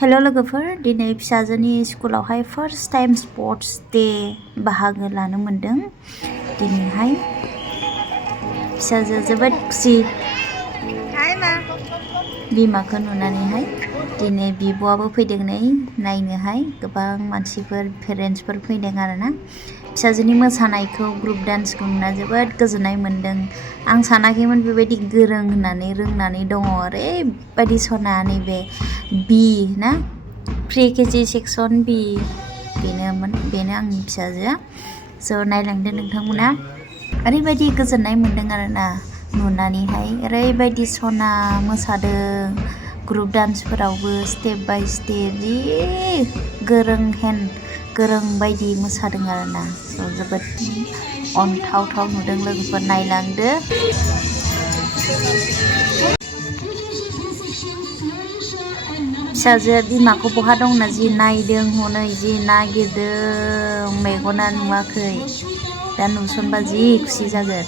Hello लोगोफोर, दिनै फिसाजोनि स्कुलावहाय फार्स्ट टाइम स्पोर्ट्स डे बाहागो लानो मोनदों। दिनैहाय फिसाजो जोबोद खुसि बिमाखौ नुनानैहाय। दिनै बिब'आबो फैदों नै नायनोहाय, गोबां मानसिफोर पेरेन्टसफोर फैदों आरोना। फिसाजोनि मोसानायखौ ग्रुप डान्सखौ नुना जोबोद गोजोननाय मोन्दों। आं सानाखैमोन बेबायदि गोरों होननानै रोंनानै दङ। ओरैबायदि सना नैबे बि ना प्रि केजि सेक्सन बि बेनो आंनि फिसाजोआ। स' नायलांदो नोंथांमोना, ओरैबायदि गोजोननाय मोन्दों आरोना नुनानैहाय। ओरैबायदि सना मोसादों ग्रुप डान्सफोरावबो स्टेप बाय स्टेप, जि गोरों बायदि मोसादों आरोना। स' जोबोद अनथावथाव नुदों लोगोफोर, नायलांदो। फिसाजोआ बिमाखौ बहा दं होनना जि नायदों, हनै जि नागिरदों, मेगना नुवाखै। दा नुसनबा जि खुसि जागोन।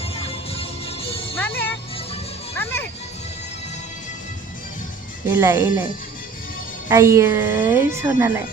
एलाय आयै सनालाय।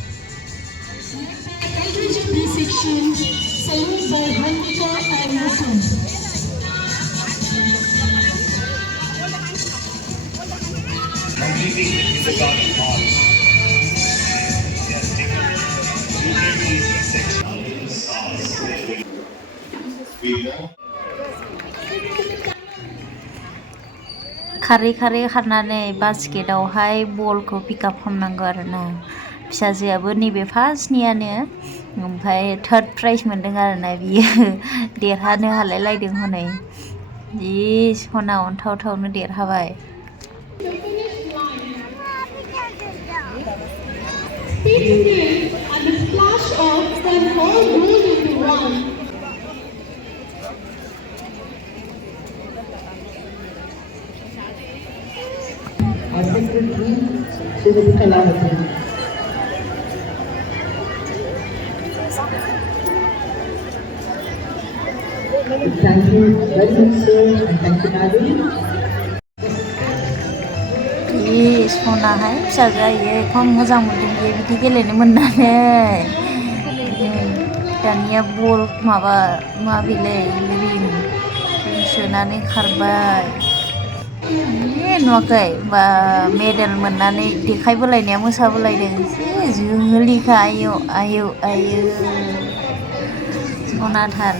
खारै खारनानै बास्केटावहाय बलखौ पिकआप खालामनांगौ आरोना। फिसाजोआबो नैबे फार्स्टनियानो, ओमफ्राय थार्ड प्राइज मोनदों आरोना बियो। देरहानो हालाय लायदों हनै, जि सना अनथावथावनो देरहाबाय। Thank you very much, sir, and thank you, madam. सनाहाय फिसाजोआ, एखम मोजां मोनदों बियो बिदि गेलेनो मोननानै। दानिया बल मा बेलाय रिं सोनानै खारबाय। नुवाखै बा मेडेल मोननानै देखायबोलायनाया, मोसाबोलायदों जि जोहोलिखा। आयौ सनाथार।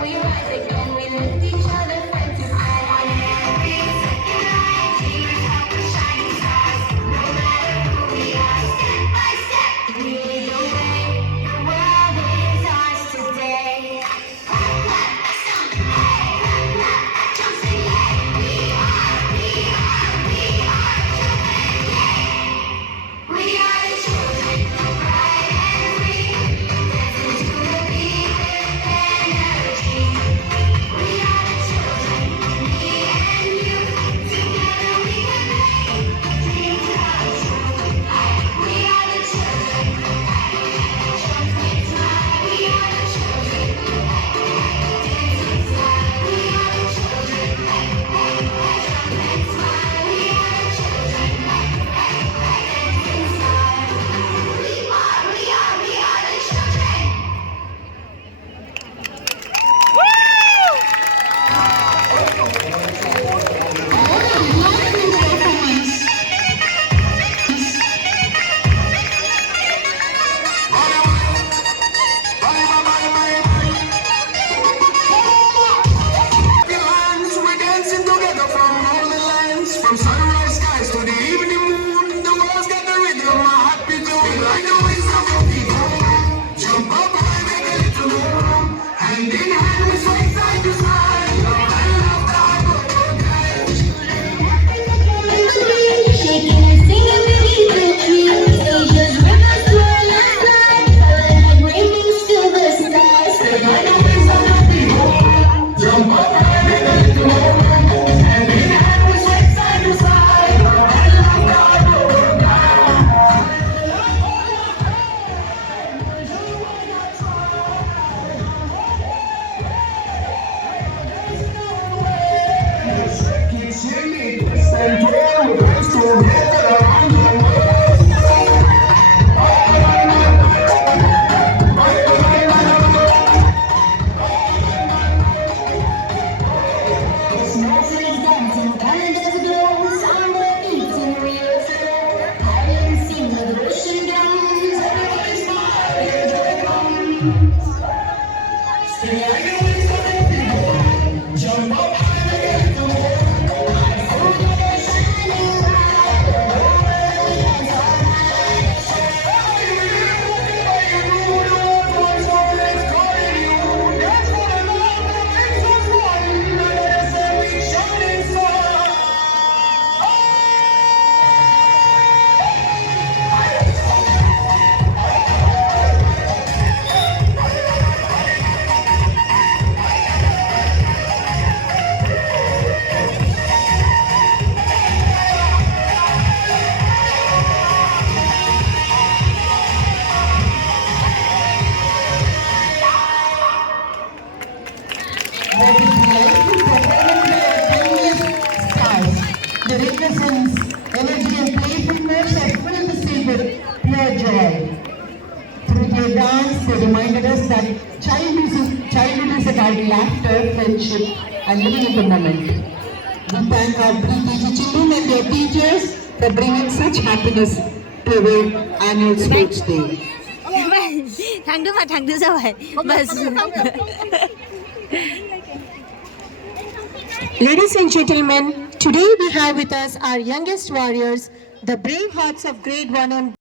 We rise again, we lift each other friends. I want every second I see yourself to shine. where we politely perform their tiniest stars. Their innocence, energy and playfulness are filled the sea with pure joy. Through their dance, they reminded us that childhood is about laughter, friendship, and living in the moment. We thank our pre-KG children and their teachers for bringing such happiness to our annual sports day. थांदो मा थांदो जाबाय बस Ladies and gentlemen, today we have with us our youngest warriors, the brave hearts of grade 1 and